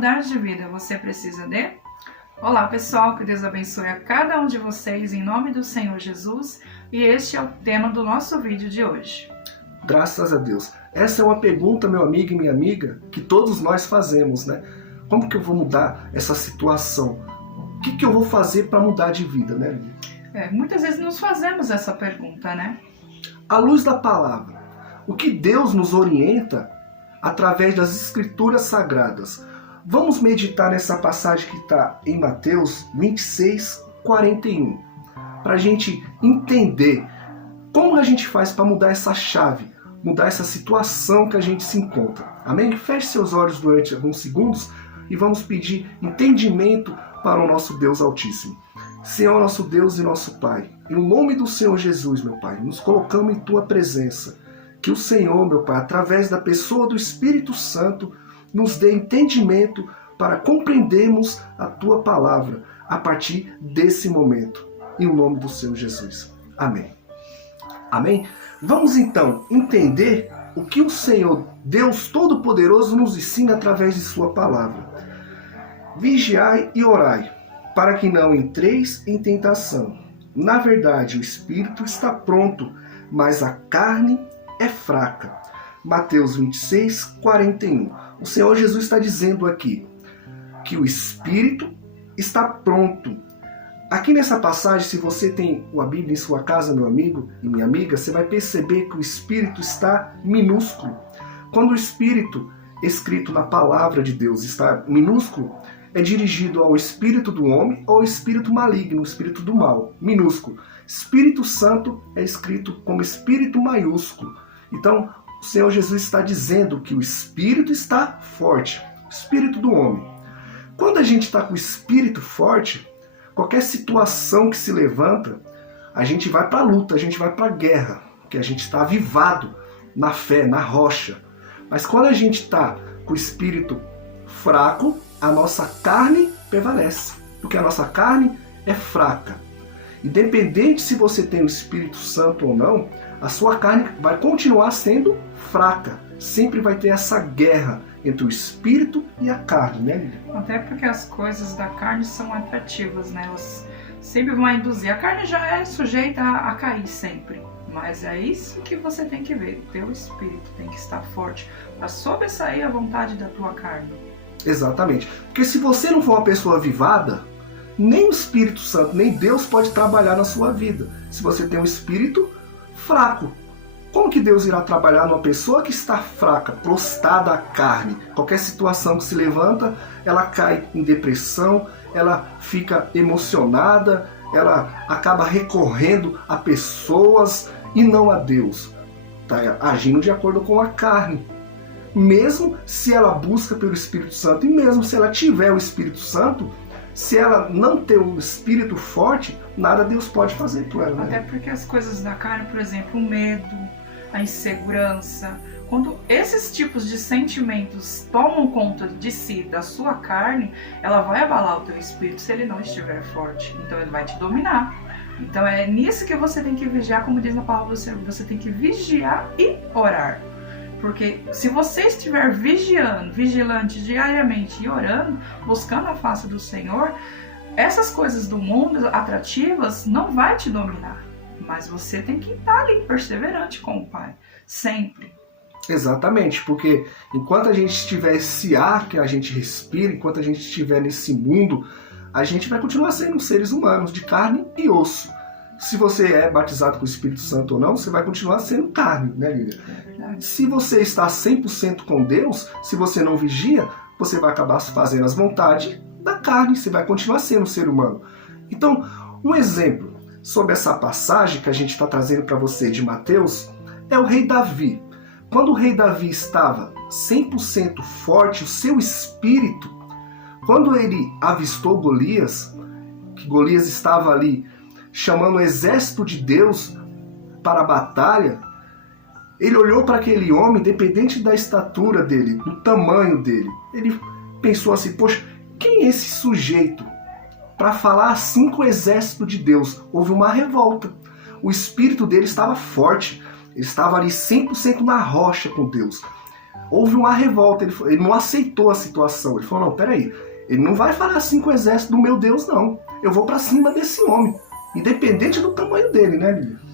mudar de vida, você precisa de... Olá pessoal, que Deus abençoe a cada um de vocês em nome do Senhor Jesus. E este é o tema do nosso vídeo de hoje. Graças a Deus. Essa é uma pergunta, meu amigo e minha amiga, que todos nós fazemos, né? Como que eu vou mudar essa situação? O que eu vou fazer para mudar de vida, né? Muitas vezes nos fazemos essa pergunta, né? À luz da palavra, o que Deus nos orienta através das Escrituras Sagradas. Vamos meditar nessa passagem que está em Mateus 26, 41, para a gente entender como a gente faz para mudar essa chave, mudar essa situação que a gente se encontra. Amém? Feche seus olhos durante alguns segundos e vamos pedir entendimento para o nosso Deus Altíssimo. Senhor, nosso Deus e nosso Pai, em nome do Senhor Jesus, meu Pai, nos colocamos em Tua presença. Que o Senhor, meu Pai, através da pessoa do Espírito Santo, nos dê entendimento para compreendermos a Tua palavra a partir desse momento. Em nome do Senhor Jesus. Amém. Amém? Vamos então entender o que o Senhor, Deus Todo-Poderoso, nos ensina através de Sua palavra. Vigiai e orai, para que não entreis em tentação. Na verdade, o espírito está pronto, mas a carne é fraca. Mateus 26, 41. O Senhor Jesus está dizendo aqui que o espírito está pronto. Aqui nessa passagem, se você tem a Bíblia em sua casa, meu amigo e minha amiga, você vai perceber que o espírito está minúsculo. Quando o espírito escrito na palavra de Deus está minúsculo, é dirigido ao espírito do homem ou ao espírito maligno, o espírito do mal, minúsculo. Espírito Santo é escrito como espírito maiúsculo. Então, o Senhor Jesus está dizendo que o espírito está forte, o espírito do homem. Quando a gente está com o espírito forte, qualquer situação que se levanta, a gente vai para a luta, a gente vai para a guerra, porque a gente está avivado na fé, na rocha. Mas quando a gente está com o espírito fraco, a nossa carne prevalece, porque a nossa carne é fraca. Independente se você tem o Espírito Santo ou não, a sua carne vai continuar sendo fraca. Sempre vai ter essa guerra entre o espírito e a carne, né, Lívia? Até porque as coisas da carne são atrativas, né? Elas sempre vão induzir. A carne já é sujeita a cair sempre. Mas é isso que você tem que ver. O teu espírito tem que estar forte para sobressair a vontade da tua carne. Exatamente. Porque se você não for uma pessoa avivada, nem o Espírito Santo, nem Deus pode trabalhar na sua vida. Se você tem um espírito fraco, como que Deus irá trabalhar numa pessoa que está fraca, prostrada à carne? Qualquer situação que se levanta, ela cai em depressão, ela fica emocionada, ela acaba recorrendo a pessoas e não a Deus. Está agindo de acordo com a carne. Mesmo se ela busca pelo Espírito Santo, e mesmo se ela tiver o Espírito Santo, se ela não ter um espírito forte, nada Deus pode fazer por ela. Até porque as coisas da carne, por exemplo, o medo, a insegurança, quando esses tipos de sentimentos tomam conta de si, da sua carne, ela vai abalar o teu espírito se ele não estiver forte. Então ele vai te dominar. Então é nisso que você tem que vigiar, como diz na palavra do Senhor, você tem que vigiar e orar. Porque se você estiver vigilante diariamente e orando, buscando a face do Senhor, essas coisas do mundo atrativas não vai te dominar. Mas você tem que estar ali, perseverante com o Pai, sempre. Exatamente, porque enquanto a gente estiver esse ar que a gente respira, enquanto a gente estiver nesse mundo, a gente vai continuar sendo seres humanos, de carne e osso. Se você é batizado com o Espírito Santo ou não, você vai continuar sendo carne, né, Lívia? Se você está 100% com Deus, se você não vigia, você vai acabar fazendo as vontades da carne, você vai continuar sendo um ser humano. Então, um exemplo sobre essa passagem que a gente está trazendo para você de Mateus é o rei Davi. Quando o rei Davi estava 100% forte, o seu espírito, quando ele avistou Golias, que Golias estava ali chamando o exército de Deus para a batalha, ele olhou para aquele homem, independente da estatura dele, do tamanho dele. Ele pensou assim, poxa, quem é esse sujeito para falar assim com o exército de Deus? Houve uma revolta. O espírito dele estava forte, ele estava ali 100% na rocha com Deus. houve uma revolta, ele não aceitou a situação. Ele falou, não, peraí, ele não vai falar assim com o exército do meu Deus, não. Eu vou para cima desse homem, independente do tamanho dele, né, Lívia?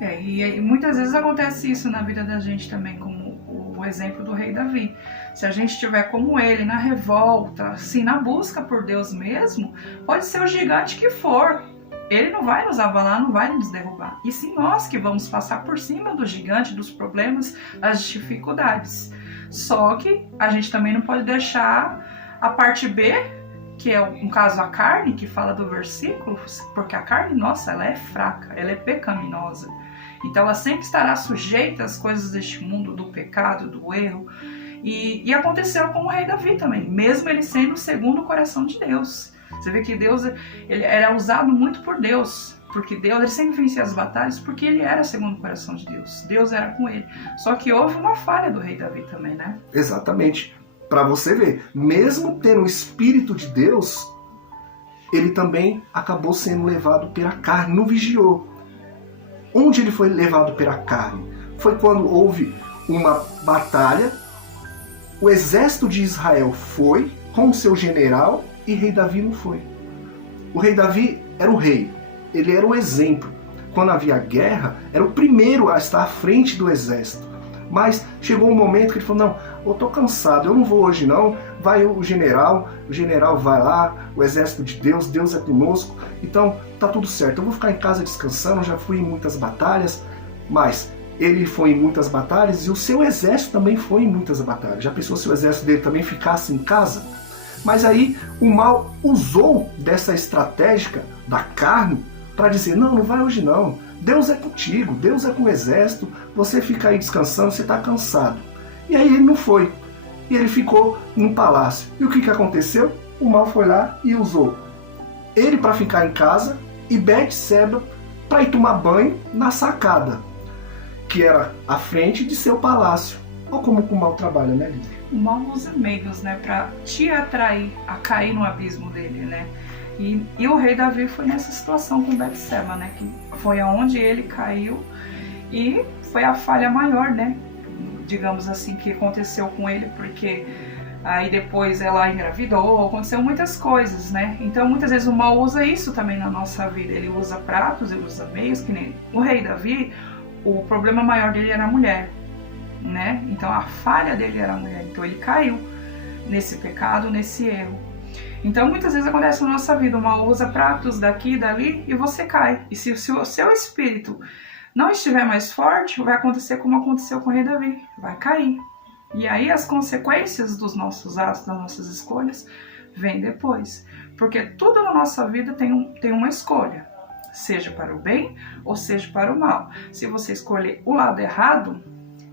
E muitas vezes acontece isso na vida da gente também, como o exemplo do rei Davi. Se a gente estiver como ele, na revolta, assim, na busca por Deus mesmo, pode ser o gigante que for. Ele não vai nos abalar, não vai nos derrubar. E sim nós que vamos passar por cima do gigante, dos problemas, das dificuldades. Só que a gente também não pode deixar a parte B, que é, no caso, a carne, que fala do versículo, porque a carne, nossa, ela é fraca, ela é pecaminosa. Então ela sempre estará sujeita às coisas deste mundo, do pecado, do erro. E aconteceu com o rei Davi também, mesmo ele sendo segundo o coração de Deus. Você vê que Deus ele era usado muito por Deus, porque Deus ele sempre vencia as batalhas, porque ele era segundo o coração de Deus. Deus era com ele. Só que houve uma falha do rei Davi também, né? Exatamente. Para você ver, mesmo tendo o Espírito de Deus, ele também acabou sendo levado pela carne, não vigiou. Onde ele foi levado pela carne? Foi quando houve uma batalha, o exército de Israel foi com o seu general e rei Davi não foi. O rei Davi era o rei, ele era o exemplo. Quando havia guerra, era o primeiro a estar à frente do exército. Mas chegou um momento que ele falou, não, eu tô cansado, eu não vou hoje não, vai o general vai lá, o exército de Deus, Deus é conosco, então tá tudo certo, eu vou ficar em casa descansando, já fui em muitas batalhas, mas ele foi em muitas batalhas e o seu exército também foi em muitas batalhas. Já pensou se o exército dele também ficasse em casa? Mas aí o mal usou dessa estratégia da carne para dizer, não, não vai hoje não, Deus é contigo, Deus é com o exército, você fica aí descansando, você está cansado. E aí ele não foi, e ele ficou no palácio. E o que aconteceu? O mal foi lá e usou ele para ficar em casa e Betseba para ir tomar banho na sacada, que era à frente de seu palácio. Olha como o mal trabalha, né, Lívia? O mal usa meios, né, para te atrair a cair no abismo dele, né? E o rei Davi foi nessa situação com Betseba, né? Que foi aonde ele caiu e foi a falha maior, né? Digamos assim, que aconteceu com ele, porque aí depois ela engravidou, aconteceu muitas coisas, né? Então muitas vezes o mal usa isso também na nossa vida. Ele usa pratos, ele usa meios, que nem o rei Davi, o problema maior dele era a mulher, né? Então a falha dele era a mulher, então ele caiu nesse pecado, nesse erro. Então muitas vezes acontece na nossa vida, o mal usa pratos daqui e dali e você cai. E se o seu espírito não estiver mais forte, vai acontecer como aconteceu com o rei Davi, vai cair. E aí as consequências dos nossos atos, das nossas escolhas, vêm depois. Porque tudo na nossa vida tem uma escolha, seja para o bem ou seja para o mal. Se você escolher o lado errado,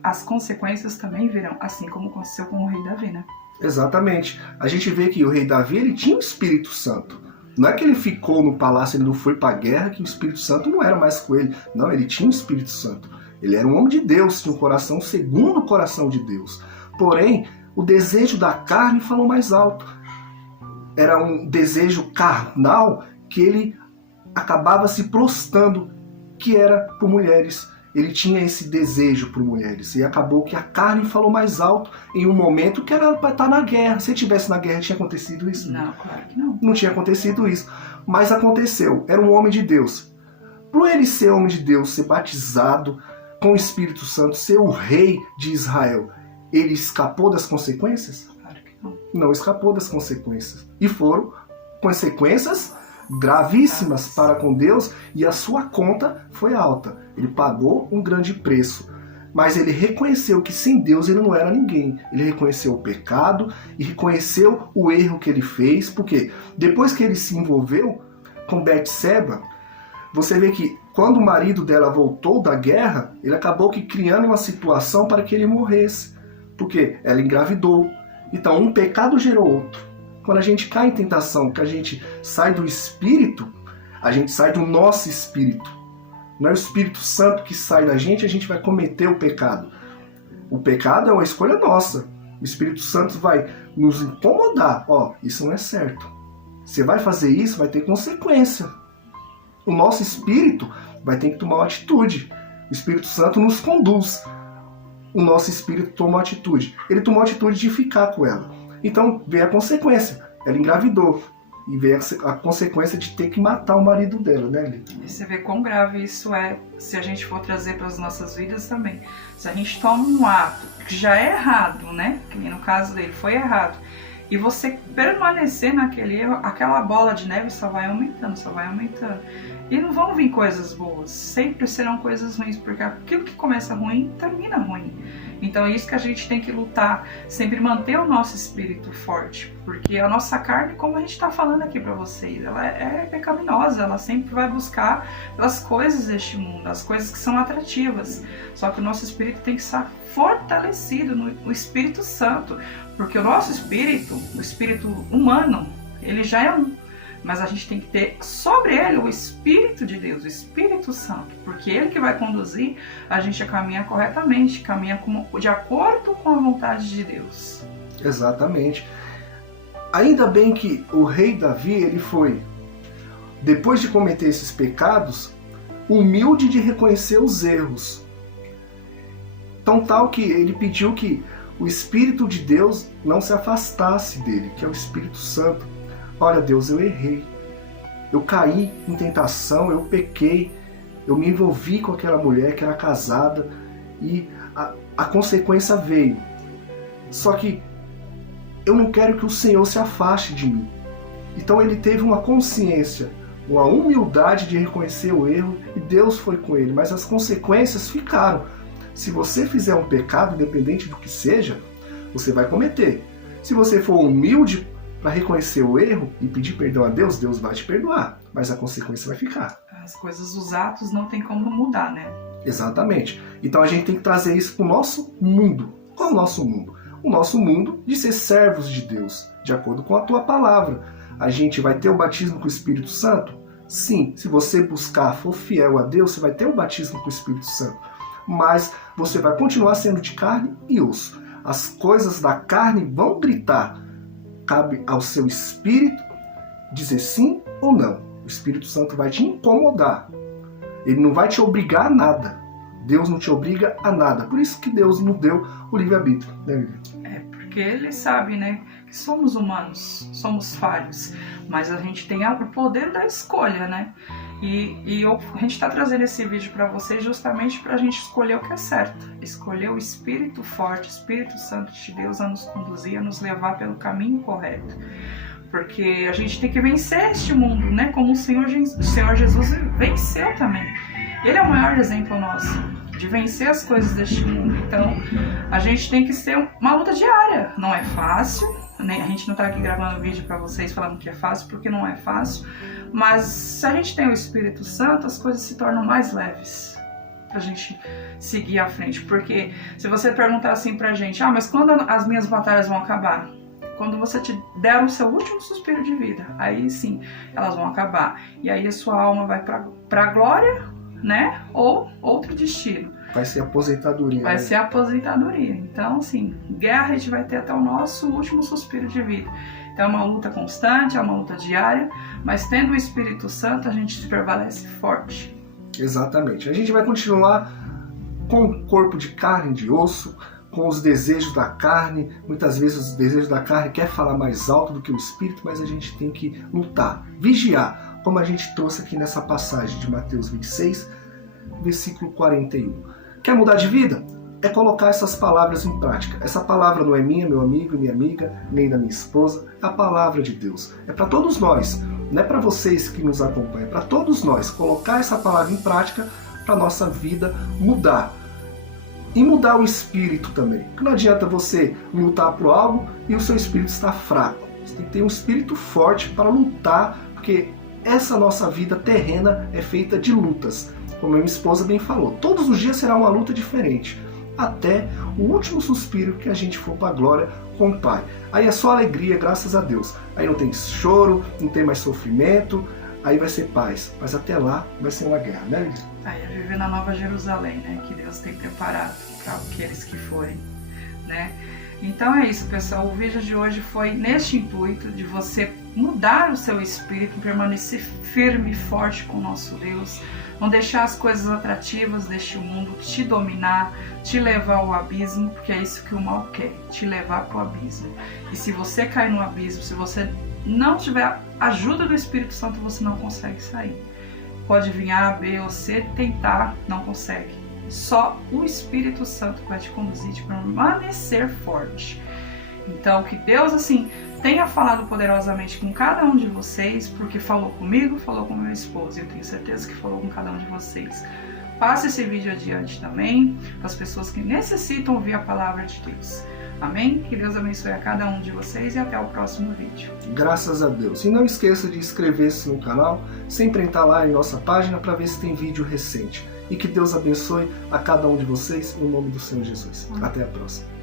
as consequências também virão, assim como aconteceu com o rei Davi, né? Exatamente. A gente vê que o rei Davi, ele tinha o Espírito Santo. Não é que ele ficou no palácio, ele não foi para a guerra, que o Espírito Santo não era mais com ele. Não, ele tinha o Espírito Santo. Ele era um homem de Deus, tinha um coração segundo o coração de Deus. Porém, o desejo da carne falou mais alto. Era um desejo carnal que ele acabava se prostrando, que era por mulheres. Ele tinha esse desejo por mulheres. E acabou que a carne falou mais alto em um momento que era para estar na guerra. Se estivesse na guerra, tinha acontecido isso? Não, claro que não. Não tinha acontecido isso. Mas aconteceu. Era um homem de Deus. Por ele ser homem de Deus, ser batizado com o Espírito Santo, ser o rei de Israel, ele escapou das consequências? Claro que não. Não escapou das consequências. E foram consequências gravíssimas para com Deus, e a sua conta foi alta. Ele pagou um grande preço. Mas ele reconheceu que sem Deus ele não era ninguém. Ele reconheceu o pecado e reconheceu o erro que ele fez. Porque depois que ele se envolveu com Betseba, você vê que quando o marido dela voltou da guerra, ele acabou que criando uma situação para que ele morresse. Porque ela engravidou. Então um pecado gerou outro. Quando a gente cai em tentação, que a gente sai do Espírito, a gente sai do nosso Espírito. Não é o Espírito Santo que sai da gente, a gente vai cometer o pecado. O pecado é uma escolha nossa. O Espírito Santo vai nos incomodar. Ó, isso não é certo. Você vai fazer isso, vai ter consequência. O nosso Espírito vai ter que tomar uma atitude. O Espírito Santo nos conduz. o nosso espírito tomou atitude? Ele tomou a atitude de ficar com ela. Então veio a consequência, ela engravidou. E veio a consequência de ter que matar o marido dela, né, Lili? E você vê quão grave isso é, se a gente for trazer para as nossas vidas também. Se a gente toma um ato que já é errado, né? Que no caso dele foi errado, e você permanecer naquele erro, aquela bola de neve só vai aumentando, só vai aumentando. E não vão vir coisas boas, sempre serão coisas ruins, porque aquilo que começa ruim, termina ruim. Então é isso que a gente tem que lutar, sempre manter o nosso espírito forte, porque a nossa carne, como a gente está falando aqui para vocês, ela é pecaminosa, ela sempre vai buscar pelas coisas deste mundo, as coisas que são atrativas. Só que o nosso espírito tem que estar fortalecido no Espírito Santo, porque o nosso espírito, o espírito humano, ele já é um. Mas a gente tem que ter sobre ele o Espírito de Deus, o Espírito Santo, porque ele que vai conduzir a gente a caminhar corretamente, caminhar de acordo com a vontade de Deus. Exatamente. Ainda bem que o rei Davi, ele foi, depois de cometer esses pecados, humilde de reconhecer os erros. Tão tal que ele pediu que o Espírito de Deus não se afastasse dele, que é o Espírito Santo. Olha, Deus, eu errei, eu caí em tentação, eu pequei, eu me envolvi com aquela mulher que era casada e a consequência veio. Só que eu não quero que o Senhor se afaste de mim. Então ele teve uma consciência, uma humildade de reconhecer o erro e Deus foi com ele, mas as consequências ficaram. Se você fizer um pecado, independente do que seja, você vai cometer. Se você for humilde para reconhecer o erro e pedir perdão a Deus, Deus vai te perdoar, mas a consequência vai ficar. As coisas, os atos não tem como mudar, né? Exatamente. Então a gente tem que trazer isso para o nosso mundo. Qual é o nosso mundo? O nosso mundo de ser servos de Deus, de acordo com a tua palavra. A gente vai ter o batismo com o Espírito Santo? Sim, se você buscar, for fiel a Deus, você vai ter o batismo com o Espírito Santo. Mas você vai continuar sendo de carne e osso. As coisas da carne vão gritar. Cabe ao seu espírito dizer sim ou não. O Espírito Santo vai te incomodar. Ele não vai te obrigar a nada. Deus não te obriga a nada. Por isso que Deus nos deu o livre-arbítrio, né, Lívia? Porque ele sabe, né, que somos humanos, somos falhos, mas a gente tem o poder da escolha, né? A gente está trazendo esse vídeo para vocês justamente para a gente escolher o que é certo. Escolher o Espírito forte, o Espírito Santo de Deus a nos conduzir, a nos levar pelo caminho correto. Porque a gente tem que vencer este mundo, né? Como o Senhor Jesus venceu também. Ele é o maior exemplo nosso de vencer as coisas deste mundo. Então, a gente tem que ser uma luta diária. Não é fácil, né? A gente não está aqui gravando vídeo para vocês falando que é fácil, porque não é fácil. Mas se a gente tem o Espírito Santo, as coisas se tornam mais leves pra gente seguir à frente. Porque se você perguntar assim pra gente, mas quando as minhas batalhas vão acabar? Quando você te der o seu último suspiro de vida, aí sim, elas vão acabar. E aí a sua alma vai pra glória, né? Ou outro destino. Vai ser aposentadoria. Vai né? ser aposentadoria. Então, assim, guerra a gente vai ter até o nosso último suspiro de vida. Então é uma luta constante, é uma luta diária, mas tendo o Espírito Santo a gente se prevalece forte. Exatamente. A gente vai continuar com o corpo de carne, de osso, com os desejos da carne. Muitas vezes os desejos da carne quer falar mais alto do que o Espírito, mas a gente tem que lutar, vigiar, como a gente trouxe aqui nessa passagem de Mateus 26, versículo 41. Quer mudar de vida? É colocar essas palavras em prática. Essa palavra não é minha, meu amigo e minha amiga, nem da minha esposa, é a palavra de Deus. É para todos nós, não é para vocês que nos acompanham, é para todos nós colocar essa palavra em prática para a nossa vida mudar. E mudar o espírito também. Porque não adianta você lutar por algo e o seu espírito está fraco. Você tem que ter um espírito forte para lutar, porque essa nossa vida terrena é feita de lutas. Como a minha esposa bem falou, todos os dias será uma luta diferente. Até o último suspiro que a gente for para a glória com o Pai. Aí é só alegria, graças a Deus. Aí não tem choro, não tem mais sofrimento, aí vai ser paz. Mas até lá vai ser uma guerra, né, Lívia? Aí é viver na Nova Jerusalém, né? Que Deus tem preparado para aqueles que forem, né? Então é isso, pessoal. O vídeo de hoje foi neste intuito de você mudar o seu espírito, permanecer firme e forte com o nosso Deus, não deixar as coisas atrativas deste mundo te dominar, te levar ao abismo, porque é isso que o mal quer, te levar para o abismo. E se você cair no abismo, se você não tiver ajuda do Espírito Santo, você não consegue sair. Pode vir A, B ou C, tentar, não consegue. Só o Espírito Santo vai te conduzir, te permanecer forte. Então, que Deus, assim, tenha falado poderosamente com cada um de vocês, porque falou comigo, falou com meu esposo, e eu tenho certeza que falou com cada um de vocês. Passe esse vídeo adiante também, para as pessoas que necessitam ouvir a palavra de Deus. Amém? Que Deus abençoe a cada um de vocês e até o próximo vídeo. Graças a Deus. E não esqueça de inscrever-se no canal, sempre entrar lá em nossa página para ver se tem vídeo recente. E que Deus abençoe a cada um de vocês, no nome do Senhor Jesus. Até a próxima.